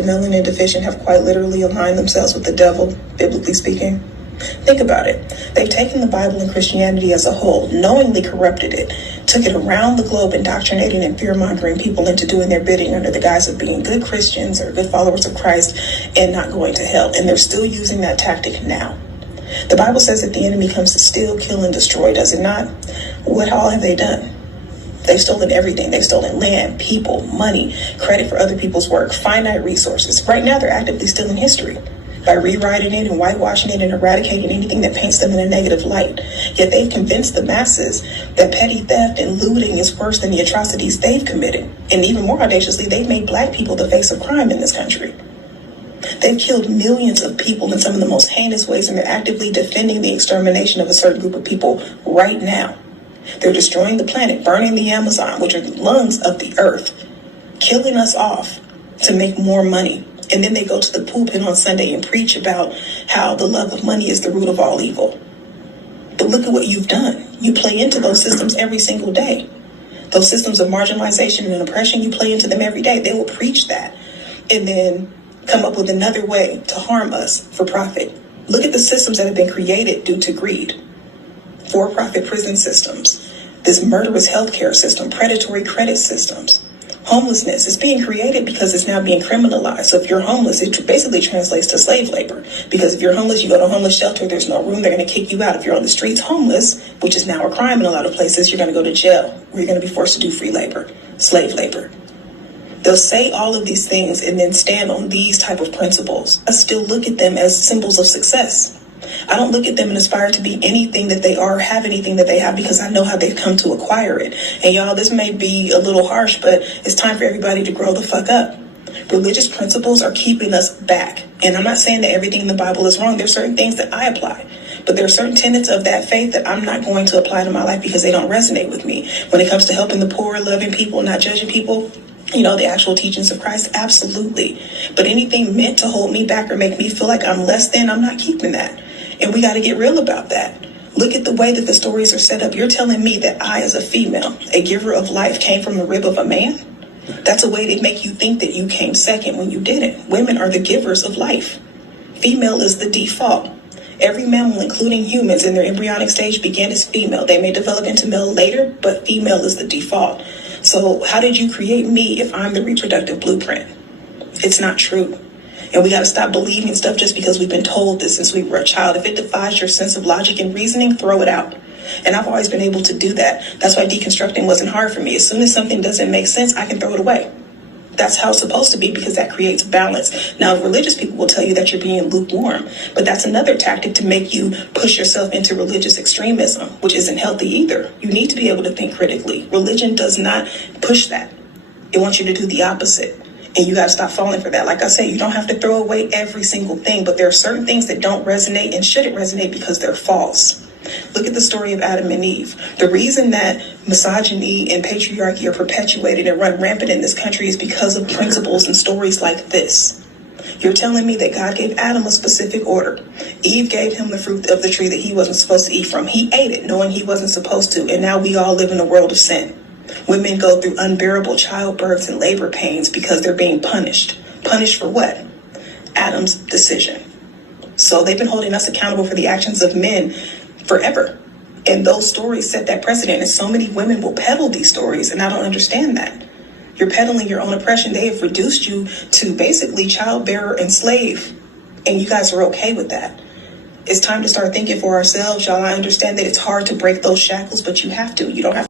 the melanin deficient have quite literally aligned themselves with the devil, biblically speaking. Think about it. They've taken the Bible and Christianity as a whole, knowingly corrupted it, took it around the globe, indoctrinating and fear-mongering people into doing their bidding under the guise of being good Christians or good followers of Christ and not going to hell. And they're still using that tactic now. The Bible says that the enemy comes to steal, kill, and destroy, does it not? What all have they done? They've stolen everything. They've stolen land, people, money, credit for other people's work, finite resources. Right now, they're actively stealing history by rewriting it and whitewashing it and eradicating anything that paints them in a negative light. Yet they've convinced the masses that petty theft and looting is worse than the atrocities they've committed. And even more audaciously, they've made Black people the face of crime in this country. They've killed millions of people in some of the most heinous ways, and they're actively defending the extermination of a certain group of people right now. They're destroying the planet, burning the Amazon, which are the lungs of the earth, killing us off to make more money. And then they go to the pulpit on Sunday and preach about how the love of money is the root of all evil. But look at what you've done. You play into those systems every single day. Those systems of marginalization and oppression, you play into them every day. They will preach that and then come up with another way to harm us for profit. Look at the systems that have been created due to greed. For-profit prison systems, this murderous healthcare system, predatory credit systems. Homelessness is being created because it's now being criminalized. So if you're homeless, it basically translates to slave labor. Because if you're homeless, you go to a homeless shelter, there's no room, they're going to kick you out. If you're on the streets homeless, which is now a crime in a lot of places, you're going to go to jail, where you're going to be forced to do free labor, slave labor. They'll say all of these things and then stand on these type of principles. I still look at them as symbols of success. I don't look at them and aspire to be anything that they are, have anything that they have, because I know how they've come to acquire it. And y'all, this may be a little harsh, but it's time for everybody to grow the fuck up. Religious principles are keeping us back. And I'm not saying that everything in the Bible is wrong. There's certain things that I apply. But there are certain tenets of that faith that I'm not going to apply to my life because they don't resonate with me. When it comes to helping the poor, loving people, not judging people, you know, the actual teachings of Christ, absolutely. But anything meant to hold me back or make me feel like I'm less than, I'm not keeping that. And we got to get real about that. Look at the way that the stories are set up. You're telling me that I, as a female, a giver of life, came from the rib of a man? That's a way to make you think that you came second when you didn't. Women are the givers of life. Female is the default. Every mammal, including humans, in their embryonic stage began as female. They may develop into male later, but female is the default. So how did you create me if I'm the reproductive blueprint? It's not true. And we got to stop believing stuff just because we've been told this since we were a child. If it defies your sense of logic and reasoning, throw it out. And I've always been able to do that. That's why deconstructing wasn't hard for me. As soon as something doesn't make sense, I can throw it away. That's how it's supposed to be, because that creates balance. Now, religious people will tell you that you're being lukewarm, but that's another tactic to make you push yourself into religious extremism, which isn't healthy either. You need to be able to think critically. Religion does not push that. It wants you to do the opposite. And you got to stop falling for that. Like I say, you don't have to throw away every single thing, but there are certain things that don't resonate and shouldn't resonate because they're false. Look at the story of Adam and Eve. The reason that misogyny and patriarchy are perpetuated and run rampant in this country is because of principles and stories like this. You're telling me that God gave Adam a specific order. Eve gave him the fruit of the tree that he wasn't supposed to eat from. He ate it knowing he wasn't supposed to, and now we all live in a world of sin. Women go through unbearable childbirths and labor pains because they're being punished. Punished for what? Adam's decision. So they've been holding us accountable for the actions of men forever. And those stories set that precedent. And so many women will peddle these stories, and I don't understand that. You're peddling your own oppression. They have reduced you to basically child bearer and slave. And you guys are okay with that. It's time to start thinking for ourselves, y'all. I understand that it's hard to break those shackles, but you have to. You don't have